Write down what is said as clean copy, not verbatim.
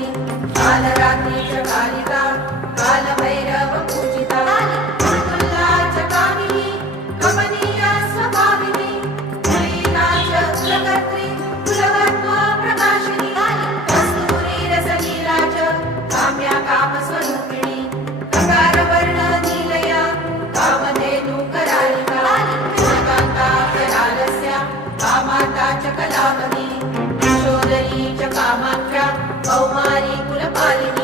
कालरात्री कालरात्रीच कालिका कालभैरव पूजिता मृत्युंजयाच कामिनी कमनीय स्वभाविनी लीलाच कुलकर्त्री कुलकर्म प्रकाशिनी कस्तुरी रसलीलाच काम्या कामस्वरूपिणी प्रकारवर्ण नीलया कामधेनु करालिका जगन्ता करालस्या कामाता च कलावती किशोदरी च कामाख्या कौमारी कुलपालिनी